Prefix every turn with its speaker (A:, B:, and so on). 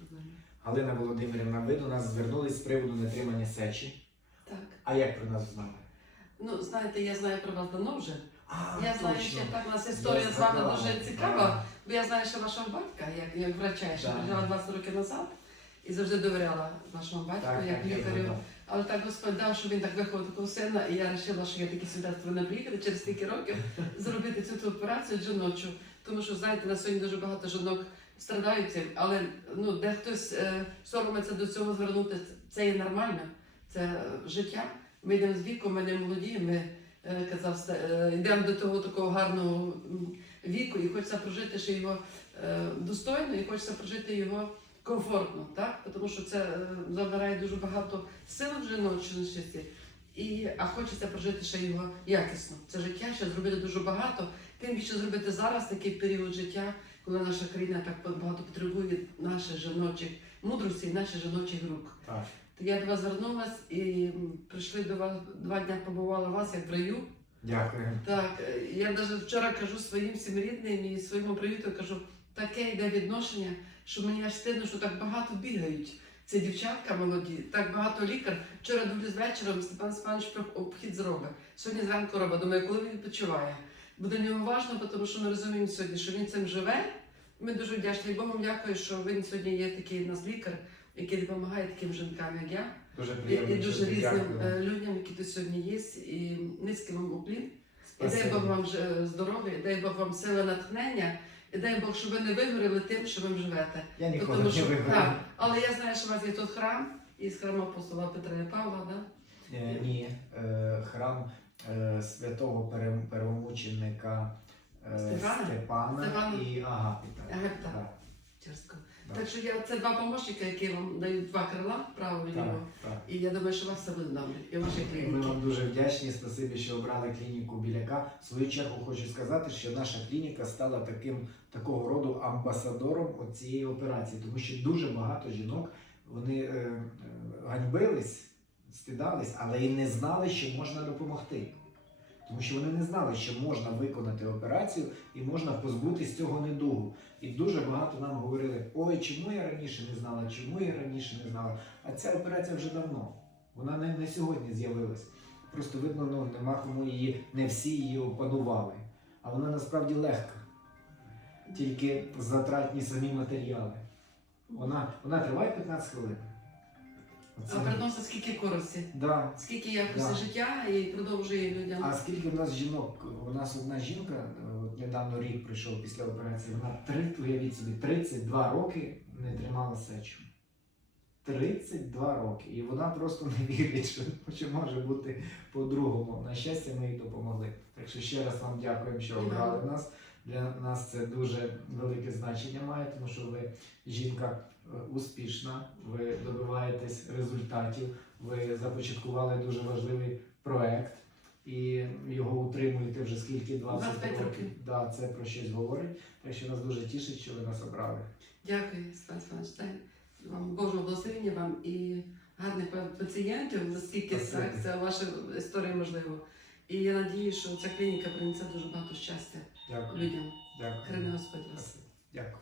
A: проблеми.
B: Галина Володимирівна, ви до нас звернулись з приводу нетримання сечі.
A: Так.
B: А як про нас знали?
A: Ну, знаєте, я знаю про вас давно вже.
B: А,
A: Я знаю,
B: точно.
A: що так у нас історія
B: Я
A: з вами
B: згадав.
A: дуже цікава, бо я знаю, що вашого батька, як, як врача, що
B: Так.
A: прожила 20 років назад, і завжди довіряла вашому батьку,
B: Так,
A: як
B: так, я
A: лікарю. Але так Господь дав, що він так виховав такого сина, і я вирішила, що я такі сюди повинна приїхати через стільки років зробити цю, цю операцію жіночу. Тому що, знаєте, на сьогодні дуже багато жінок страдають цим, але ну, де хтось е, соромиться до цього звернути, це є нормально, це життя. Ми йдемо з віком, ми не молоді, ми е, казав, е, йдемо до того такого гарного віку і хочеться прожити ще його е, достойно, і хочеться прожити його комфортно, так? Тому що це е, забирає дуже багато сил в жіночності, і, а хочеться прожити ще його якісно. Це життя ще зробити дуже багато. Тим більше зробити зараз такий період життя, коли наша країна так багато потребує від наших жіночих мудрості і наших жіночих рук.
B: Так.
A: Я до вас звернулась і прийшли до вас два дня побувала у вас як в раю.
B: Дякую.
A: Так, е, я навіть вчора кажу своїм всім рідним і своєму привіту, кажу, таке йде відношення, що мені аж стидно, що так багато бігають. Це дівчатка молоді, так багато лікар. Вчора дивлюсь вечором, Степан Степанович обхід зробить. Сьогодні зранку робить. Думаю, коли він відпочиває. Буде нього важливо, тому що ми розуміємо сьогодні, що він цим живе. Ми дуже вдячні Богу, дякую, що він сьогодні є такий нас лікар, який допомагає таким жінкам, як я.
B: Дуже
A: І,
B: приємно.
A: і дуже різним
B: Дякую.
A: е, людям, які тут сьогодні є. І низький вам уклін. І дай Бог вам здоров'я, і дай Бог вам сили натхнення, і дай Бог, щоб ви не вигоріли тим, що ви живете.
B: Я ніколи
A: Тому
B: не
A: що
B: виграв.
A: так, але я знаю, що у вас є тут храм із храму апостола Петра і Павла, да?
B: Е, Ні, е, храм е, святого перем- первомученика е,
A: Степана?
B: Степана
A: Степана.
B: і Агапіта.
A: Агапіта.
B: Так, так,
A: Так що я це два помощника, які вам дають два крила, право і ліво. І я думаю, що вас все буде добре. І ваші
B: Ми вам дуже вдячні. Спасибі, що обрали клініку Біляка. В свою чергу хочу сказати, що наша клініка стала таким такого роду амбасадором цієї операції, тому що дуже багато жінок вони е, е, ганьбились, стидались, але і не знали, що можна допомогти. Тому що вони не знали, що можна виконати операцію і можна позбутись цього недугу. І дуже багато нам говорили: ой, чому я раніше не знала, чому я раніше не знала. А ця операція вже давно. Вона не, не сьогодні з'явилась. Просто видно, ну нема кому її, не всі її опанували. А вона насправді легка. Тільки затратні самі матеріали. Вона, вона триває 15 хвилин.
A: Приносить скільки користі,
B: да.
A: скільки якості
B: Да.
A: життя і продовжує людям.
B: А скільки в нас жінок? У нас одна жінка, е, от недавно рік прийшов після операції, вона три, уявіть собі, 32 роки не тримала сечу. 32 роки. І вона просто не вірить, що, що може бути по-другому. На щастя, ми їй допомогли. Так що ще раз вам дякуємо, що обрали нас. Для нас це дуже велике значення має, тому що ви жінка успішна, ви добиваєтесь результатів, ви започаткували дуже важливий проект і його утримуєте вже скільки 20
A: 25
B: років.
A: років.
B: Да, це про щось говорить. Так що нас дуже тішить, що ви нас обрали.
A: Дякую, Степан Степанович. Вам Божого благословення вам і гарних пацієнтів, наскільки так, це ваша історія можливо. І я надію, що ця клініка принесе дуже багато щастя
B: Дякую.
A: людям.
B: Дякую.
A: Храни Господь вас.
B: Дякую.